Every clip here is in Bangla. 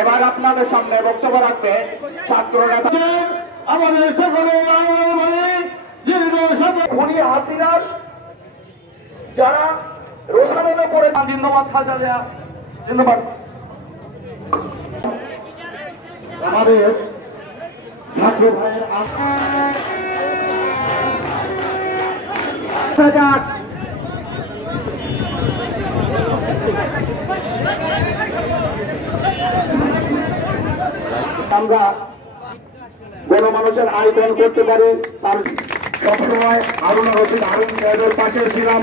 এবার আপনাদের সামনে বক্তব্য রাখবে ছাত্র নেতা আমাদের খুনি হাসিনার যারা রোশানতে পড়ে। জিন্দাবাদ খাজা জিয়া, জিন্দাবাদ। আমাদের ছাত্র ভাইয়ের আমরা গণমানুষের আয়োজন করতে পারি, তার সবসময় হারুন রশিদ হারুন সাহেবের পাশে ছিলাম।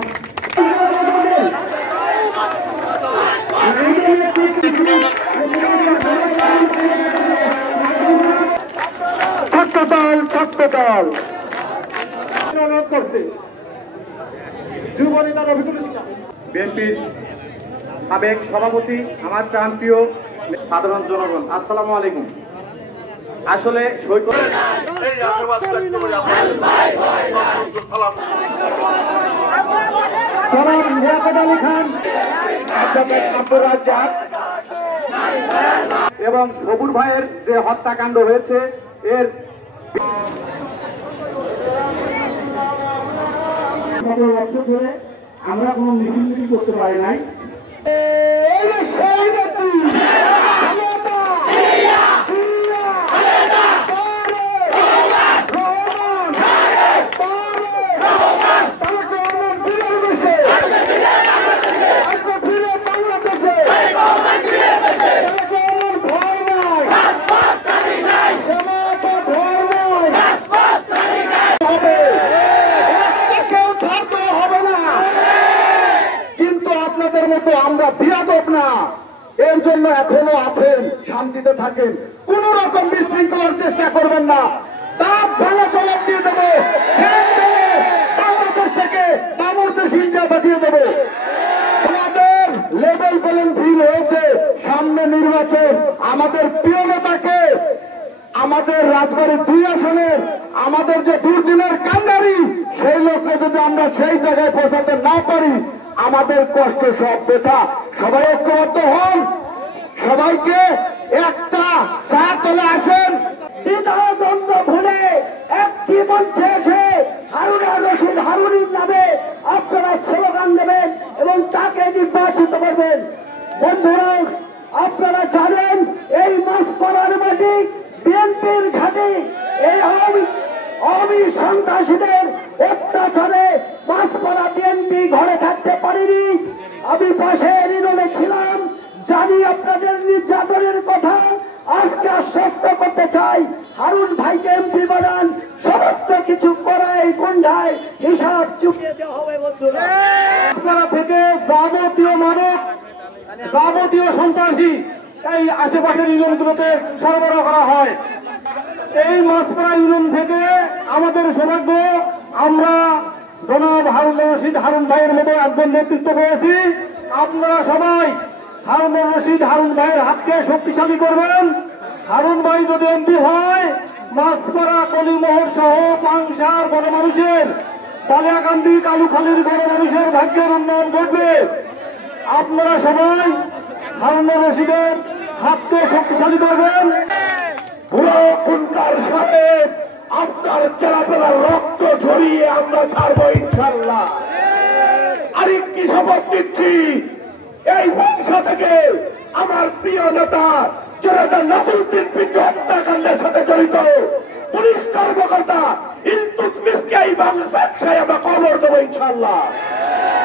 ছাত্রদল ছাত্রদল অনুরোধ করছে যুব নেতা রফিকুল ইসলাম, বিএনপির সাবেক সভাপতি, আমার প্রান্তীয় সাধারণ জনগণ, আসসালামু আলাইকুম। আসলে সৈকত আলী খান, আব্দুর রাজ্জাক এবং সবুর ভাইয়ের যে হত্যাকাণ্ড হয়েছে এর আমরা কোন মিছিল করতে পারি নাই। আমরা বিয়াদব না, এর জন্য এখনো আছেন, শান্তিতে থাকেন, কোন রকম বিশৃঙ্খলার চেষ্টা করবেন না। তার ভালো জবাব দিয়ে দেবো, বাংলাদেশ থেকে বাংলাদেশ ইন্ডিয়া পাঠিয়ে দেবো। আমাদের লেভেল প্লেইং ফিল্ড হয়েছে, সামনে নির্বাচন। আমাদের প্রিয় নেতাকে আমাদের রাজবাড়ির 2 আসনের আমাদের যে দুর্দিনের কান্ডারি, সেই লোককে যদি আমরা সেই জায়গায় পৌঁছাতে না পারি, আমাদের কষ্ট সব ব্যথা। সবাই ঐক্যবদ্ধ হন, সবাইকে একটা চা চলে আসেন, দ্বন্দ্ব ভুলে একটি মঞ্চে এসে হারুন রশিদ হারুনের নামে আপনারা স্লোগান দেবেন এবং তাকে নির্বাচিত করবেন। বন্ধুরা, আপনারা জানেন এই মাসপাড়ার মাটি বিএনপির ঘাঁটি। এই আওয়ামী সন্ত্রাসীদের অত্যাচারে মাসপাড়া বিএনপি ঘরে থাকতে পারিনি। আমি পাশে রিনোলে ছিলাম, জানি আপনাদের নির্যাতনের কথা। আজকে আশ্বস্ত করতে চাই, হারুন ভাইকে এমপি বানান, সমস্ত কিছু করাই গুন্ডায় হিসাব চুকিয়ে দেওয়া হবে। বন্ধুরা, আপনারা থেকে যাবতীয় মানব যাবতীয় সন্ত্রাসী এই আশেপাশের ইউনিয়নগুলোতে সরবরাহ করা হয়। এই মাসপাড়া ইউনিয়ন থেকে আমাদের সৌভাগ্য, আমরা জনাব হারুন রশিদ হারুন ভাইয়ের মতো একজন নেতৃত্ব পেয়েছি। আপনারা সবাই হারুন রশিদ হারুন ভাইয়ের হাতকে শক্তিশালী করবেন। হারুন ভাই যদি এমপি হয়, মাসপাড়া কলিমোহর সহ পাংশার গণমানুষের, বালিয়াকান্দি কালুখালীর গণমানুষের ভাগ্যের উন্নয়ন ঘটবে। আপনারা সবাই হারুন রশিদের হাতকে শক্তিশালী করবেন। পুরো কুনকার সাথে আপনার চেরাপেলার রক্ত ঝরিয়ে আমরা ছাড়বো ইনশাল্লাহ। আরেকটি শপথ নিচ্ছি, এই বংশা থেকে আমার প্রিয় নেতা জনাব নাসিরউদ্দিন পিন্টু হত্যাকাণ্ডের সাথে জড়িত পুলিশ কর্মকর্তা ইলতুৎমিশকে এই ব্যবসায় আমরা কবর দেবো ইনশাল্লাহ।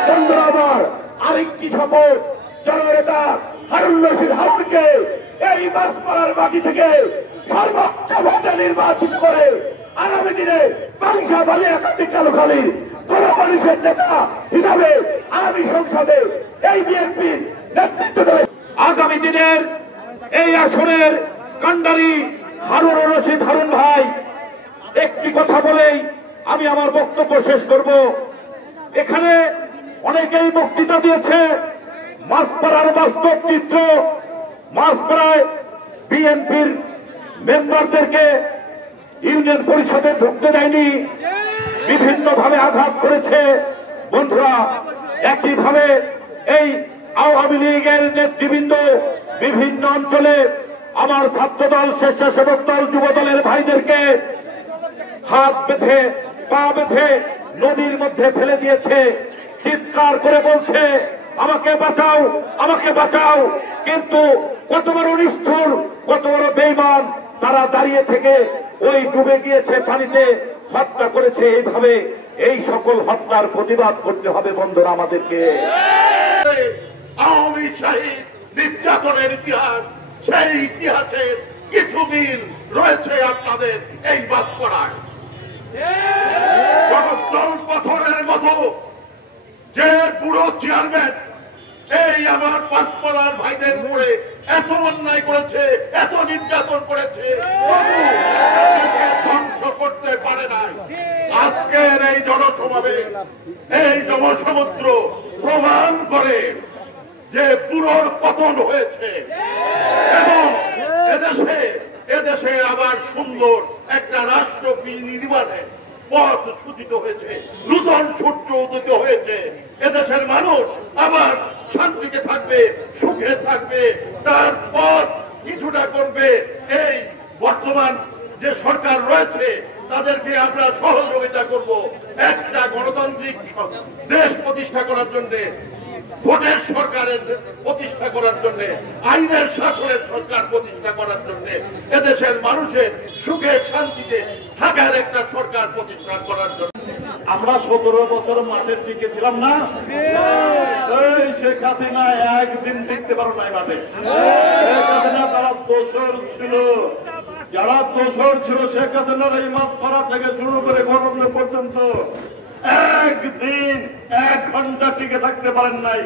বন্ধুরা আমার, আরেকটি শপথ, জননেতা হারুন রশিদ হারুনকে এই মাসপাড়ার মাটি থেকে সর্বোচ্চ ভোটে নির্বাচিত করে আগামী দিনে বাংশা বালিয়াকান্দি কালুখালী গণমানুষের নেতা হিসাবে আগামী সংসদে এই বিএনপির নেতৃত্ব দেবে। আগামী দিনের এই আসনের কান্ডারি হারুন রশিদ হারুন ভাই, একটি কথা বলেই আমি আমার বক্তব্য শেষ করব। এখানে অনেকেই বক্তৃতা দিয়েছে, মাসপাড়ার বাস্তব চিত্র, মাসপাড়ায় বিএনপির মেম্বারদেরকে ইউনিয়ন পরিষদে ঢুকতে দেয়নি, বিভিন্নভাবে আঘাত করেছে। বন্ধুরা, একইভাবে এই আওয়ামী লীগের নেতৃবৃন্দ বিভিন্ন অঞ্চলে আমার ছাত্রদল, স্বেচ্ছাসেবক দল, যুব দলের ভাইদেরকে হাত বেঁধে পা বেঁধে নদীর মধ্যে ফেলে দিয়েছে, চিৎকার করে বলছে আমাকে বাঁচাও, আমাকে বাঁচাও। কিন্তু কত বড় নিষ্ঠুর, কত বড় বেঈমান, তারা দাঁড়িয়ে থেকে ওই ডুবে গিয়েছে পানিতে, হত্যা করেছে। এইভাবে এই সকল হত্যার প্রতিবাদ করতে হবে বন্ধুরা আমাদেরকে। আওয়ামী শহীদ নির্যাতনের ইতিহাস, সেই ইতিহাসের কিছু মিল রয়েছে আপনাদের এই বাঁশপাড়ায়। পাথরের মতো যে বুড়ো চেয়ারম্যান এই আমার বাঁশপাড়ার ভাইদের উপরে এত অন্যায় করেছে, এত নির্যাতন করেছে, ধ্বংস করতে পারে নাই। আজকের এই জনসমাবেশ, এই জনসমুদ্র প্রমাণ করে যে বুড়োর পতন হয়েছে এবং এদেশে আবার সুন্দর একটা রাষ্ট্র নির্মাণে পথ সূচিত হয়েছে, নূতন সূর্য উদিত হয়েছে। এদেশের মানুষ আবার শান্তিতে থাকবে, সুখে থাকবে, তার পথ কিছুটা করবে। এই বর্তমান যে সরকার রয়েছে তাদেরকে আমরা সহযোগিতা করব একটা গণতান্ত্রিক দেশ প্রতিষ্ঠা করার জন্য, ভোটের সরকারের প্রতিষ্ঠা করার জন্য, আইনের শাসনের সরকার প্রতিষ্ঠা করার জন্য, এদেশের মানুষের সুখে শান্তিতে থাকার একটা সরকার প্রতিষ্ঠা করার জন্য। আমরা 17 বছর মাঠের দিকে ছিলাম না, এই শেখ হাসিনা একদিন দেখতে পারো নাই মাঠে। শেখ হাসিনা তারা দোষর ছিল, যারা দোষর ছিল শেখ হাসিনার এই মাঠ করা থেকে শুরু করে গণতন্ত্র পর্যন্ত একদিন 1 ঘন্টা টিকে থাকতে পারেন নাই।